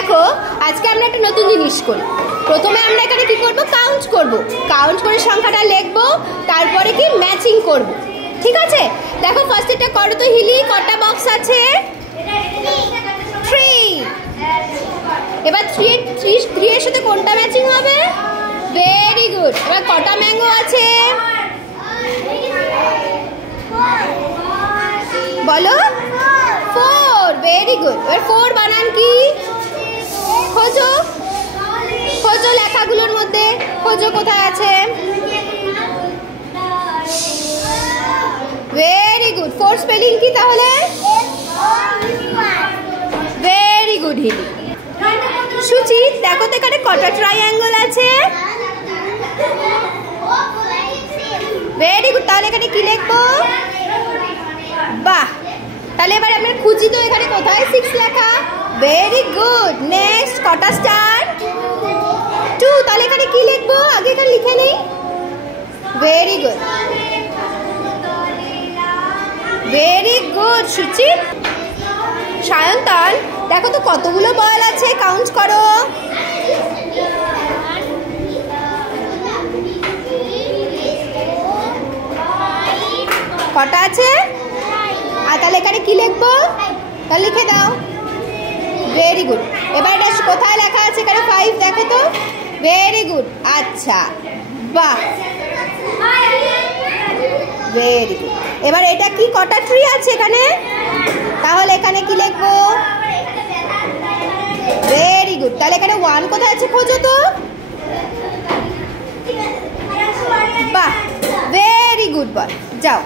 দেখো আজকে আমরা একটা নতুন জিনিস করি। প্রথমে আমরা এখানে কি করব, কাউন্ট করব, কাউন্ট করে সংখ্যাটা লিখবো, তারপরে কি ম্যাচিং করব। ঠিক আছে, দেখো ফার্স্ট এটা করো তো হিলি, কটা বক্স আছে? 3। এবার 3 এর সাথে কোনটা ম্যাচিং হবে? Very good. এবার কটা ম্যাঙ্গো আছে বলো? 4। Very good. এবার 4 বানান কি? খোঁজো খোঁজো লেখাগুলোর মধ্যে, খোঁজো কোথায় আছে। Very good. 4 স্পেলিং কি তাহলে? Very good Hili. সুচিত দেখো তো এখানে কটা ট্রায়াঙ্গেল আছে? Very good. তাহলে এখানে কি লিখবো? বাহ, তাহলে এবার আমরা খুঁজি তো এখানে কোথায় 6 লেখা। Very good. নেক্সট কটা স্টার? 2। তাহলে এখানে কি লিখবো? আগে এখানে লিখে নেই। Very good, very good সুচিত। Sayantan দেখো তো কতগুলো বল আছে, কাউন্ট করো। কটা আছে? আর তাহলে এখানে কি লিখবো? তাহলে লিখে দাও। Very good. এবার এটা কোথায় লেখা আছে? এখানে 5 দেখো তো। Very good. আচ্ছা, বাহ, ভেরি গুড। এবার এটা কি, কটা ট্রি আছে এখানে? তাহলে এখানে কি লিখবো? Very good. তাহলে এখানে 1 কোথায় আছে, খোঁজো তো। বাহ, ভেরি গুড বল। যাও।